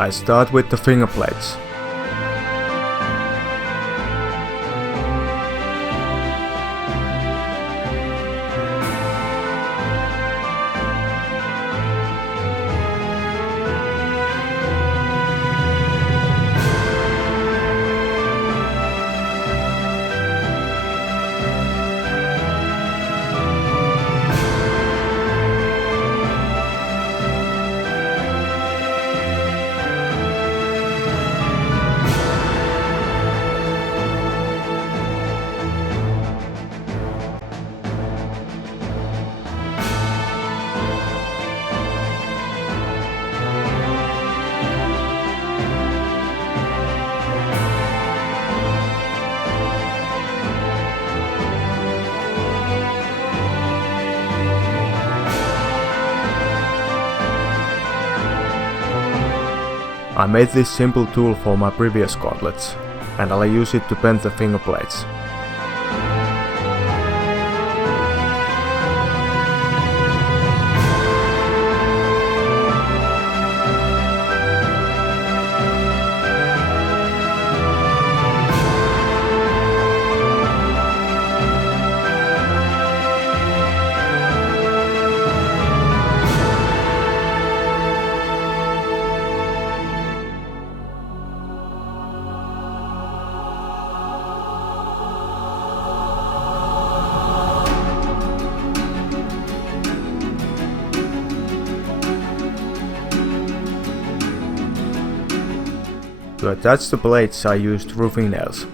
I start with the finger plates. I made this simple tool for my previous gauntlets, and I'll use it to bend the finger plates. To attach the plates I used roofing nails.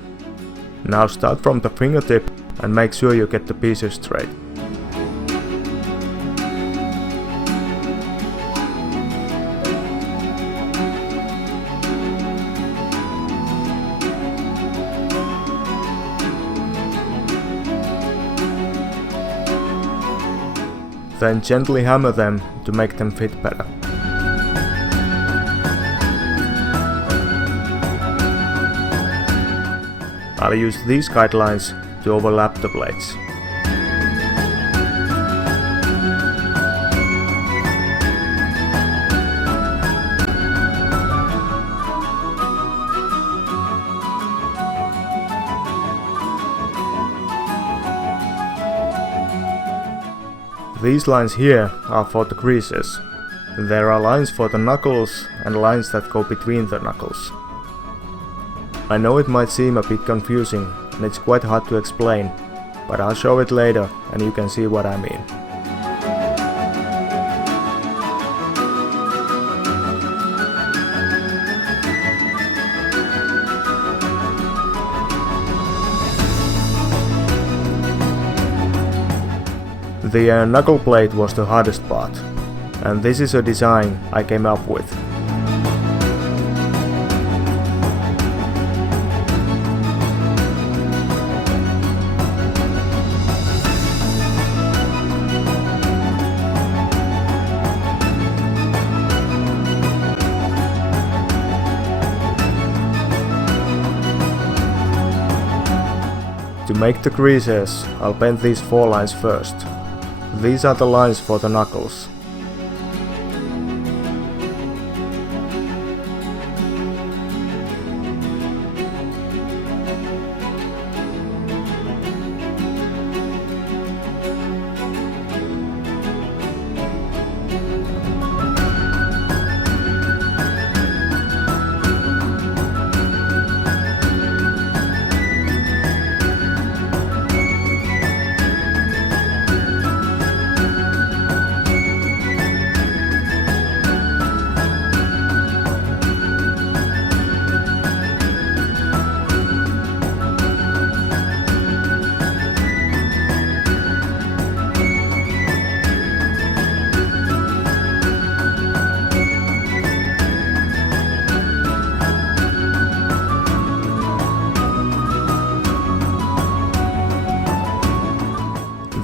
Now start from the fingertip and make sure you get the pieces straight. Then gently hammer them to make them fit better. I'll use these guidelines to overlap the plates. These lines here are for the creases. There are lines for the knuckles and lines that go between the knuckles. I know it might seem a bit confusing and it's quite hard to explain, but I'll show it later and you can see what I mean. The knuckle plate was the hardest part, and this is a design I came up with. To make the creases, I'll bend these 4 lines first. These are the lines for the knuckles.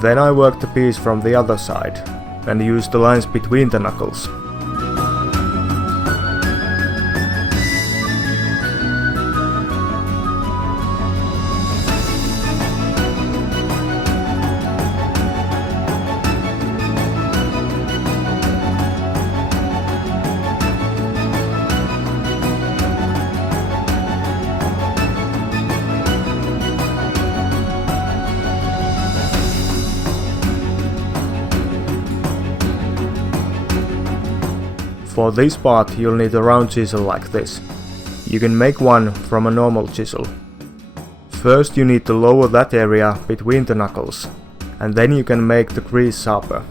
Then I work the piece from the other side and use the lines between the knuckles. For this part you'll need a round chisel like this. You can make one from a normal chisel. First you need to lower that area between the knuckles, and then you can make the crease sharper.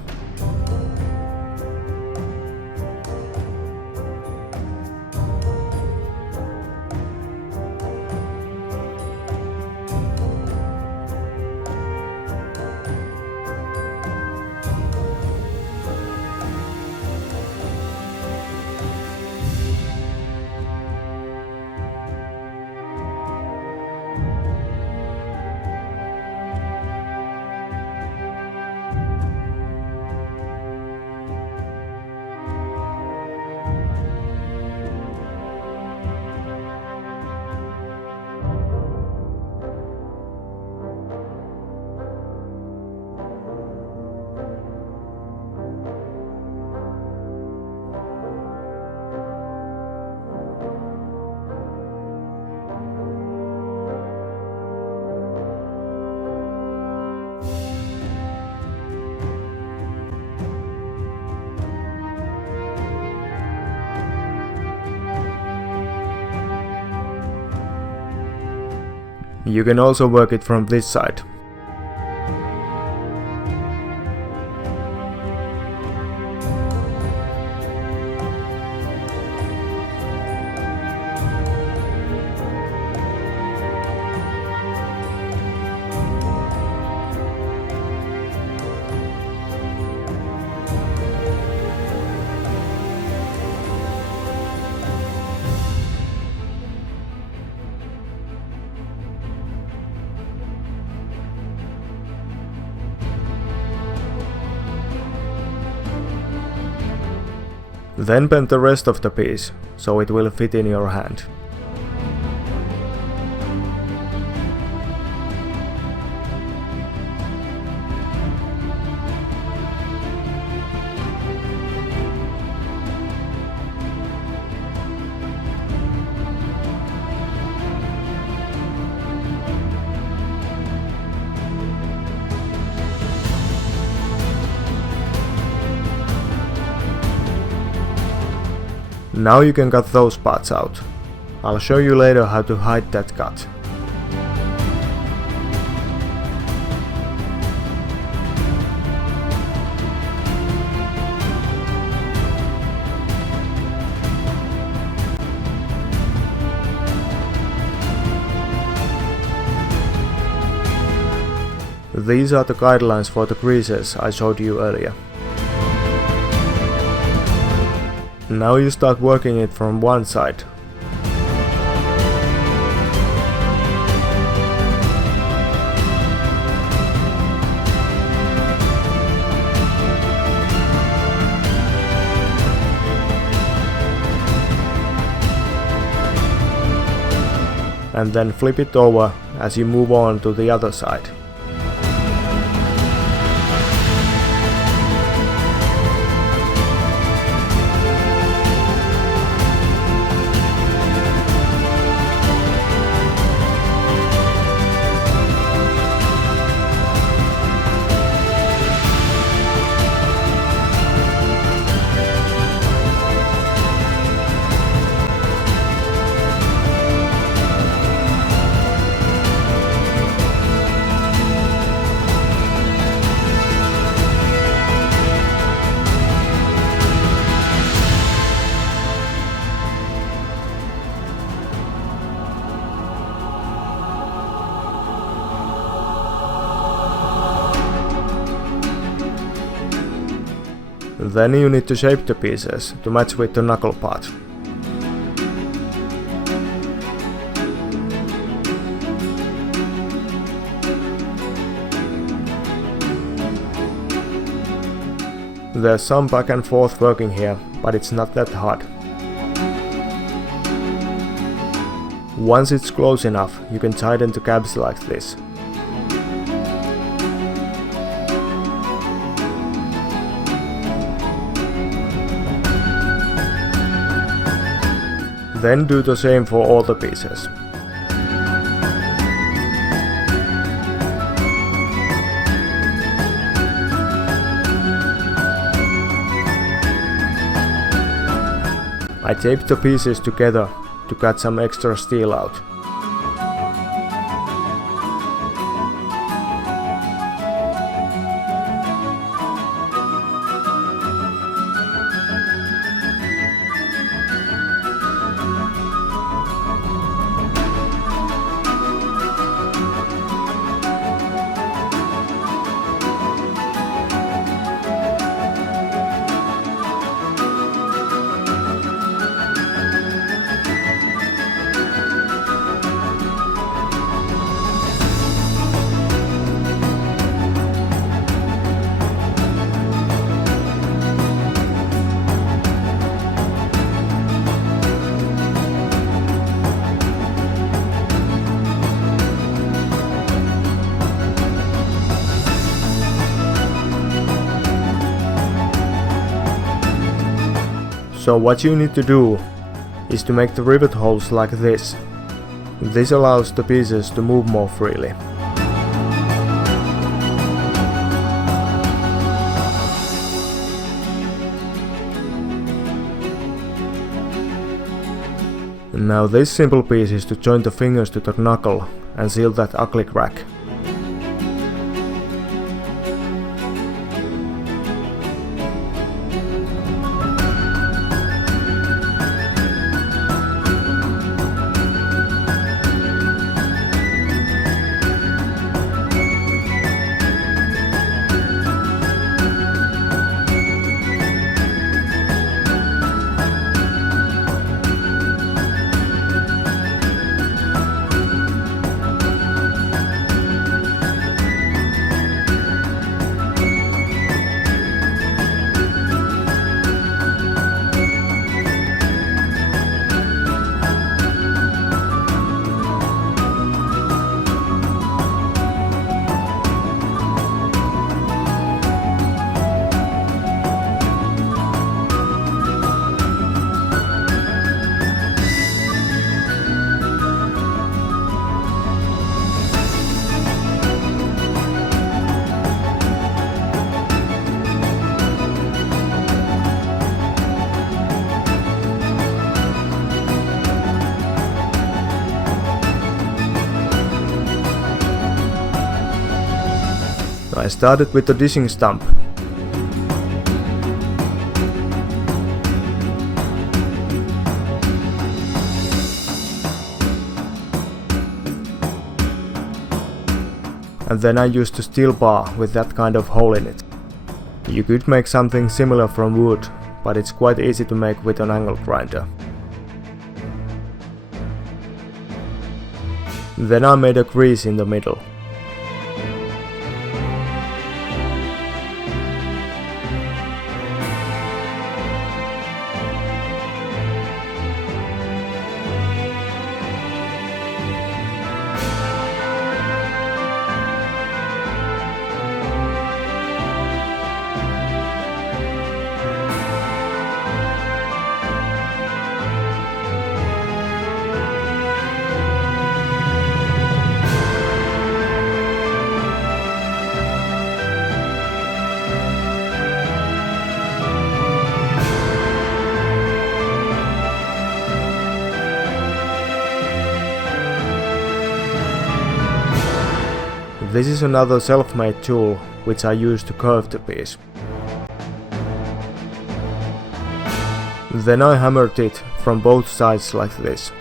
You can also work it from this side. Then bend the rest of the piece, so it will fit in your hand. Now you can cut those parts out. I'll show you later how to hide that cut. These are the guidelines for the creases I showed you earlier. Now you start working it from one side. And then flip it over as you move on to the other side. Then you need to shape the pieces to match with the knuckle part. There's some back and forth working here, but it's not that hard. Once it's close enough, you can tighten the cabs like this. Then do the same for all the pieces. I taped the pieces together to cut some extra steel out. So what you need to do is to make the rivet holes like this. This allows the pieces to move more freely. Now this simple piece is to join the fingers to the knuckle and seal that ugly crack. I started with the dishing stump. And then I used a steel bar with that kind of hole in it. You could make something similar from wood, but it's quite easy to make with an angle grinder. Then I made a crease in the middle. This is another self-made tool which I use to curve the piece. Then I hammered it from both sides like this.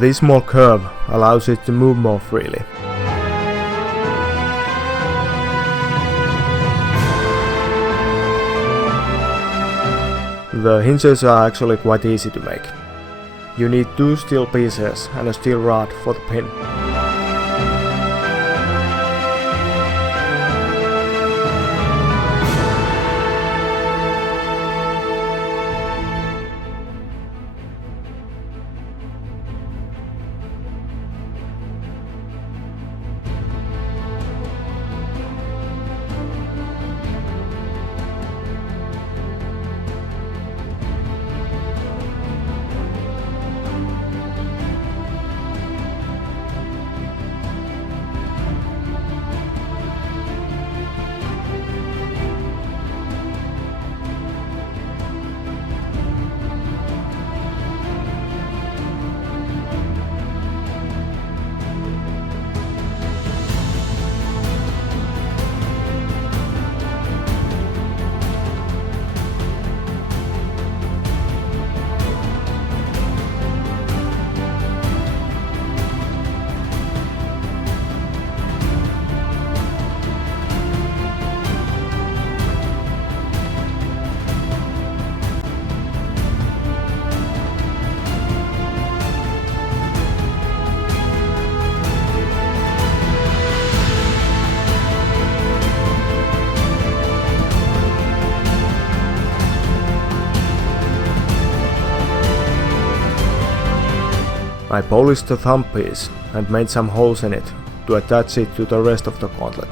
This small curve allows it to move more freely. The hinges are actually quite easy to make. You need 2 steel pieces and a steel rod for the pin. I polished the thumb piece and made some holes in it to attach it to the rest of the gauntlet.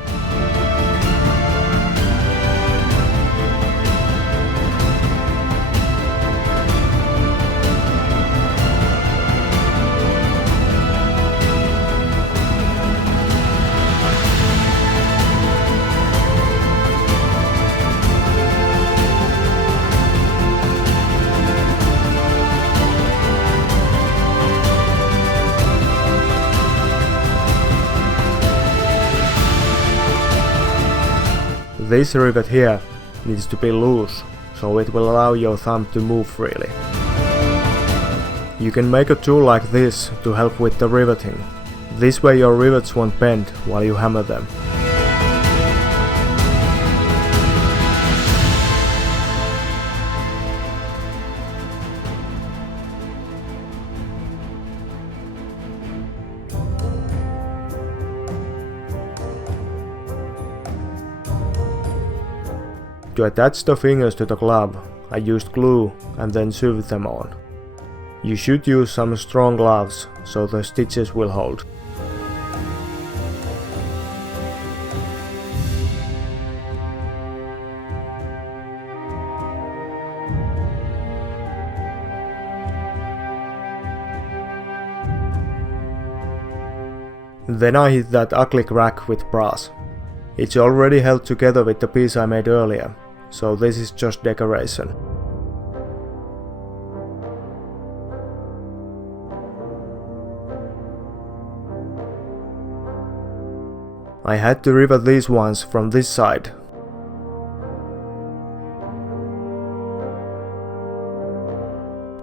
This rivet here needs to be loose, so it will allow your thumb to move freely. You can make a tool like this to help with the riveting. This way your rivets won't bend while you hammer them. To attach the fingers to the glove, I used glue and then sewed them on. You should use some strong gloves, so the stitches will hold. Then I hit that ugly crack with brass. It's already held together with the piece I made earlier, so this is just decoration. I had to rivet these ones from this side.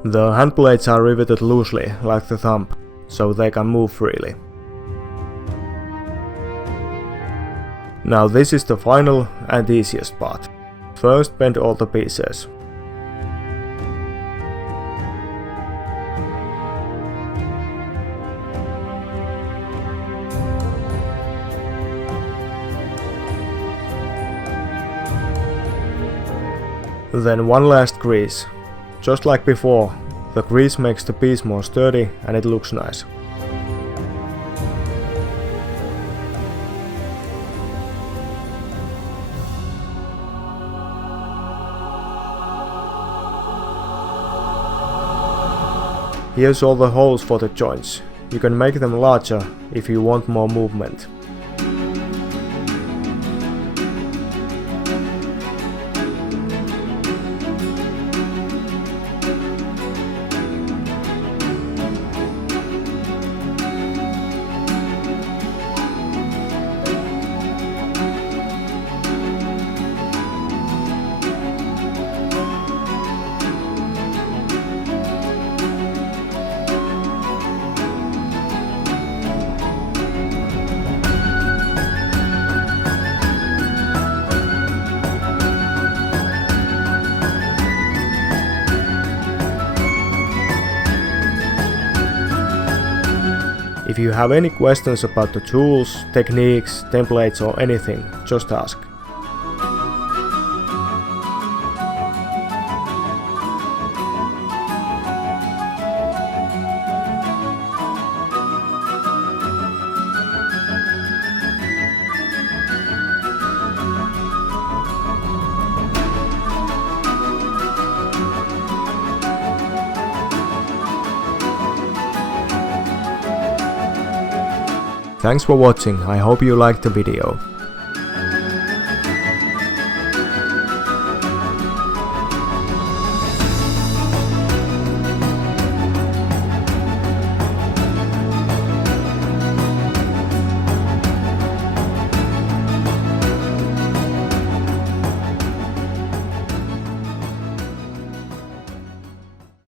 The hand plates are riveted loosely, like the thumb, so they can move freely. Now this is the final and easiest part. First bend all the pieces. Then one last grease. Just like before, the grease makes the piece more sturdy and it looks nice. Here's all the holes for the joints. You can make them larger if you want more movement. If you have any questions about the tools, techniques, templates or anything, just ask. Thanks for watching, I hope you liked the video.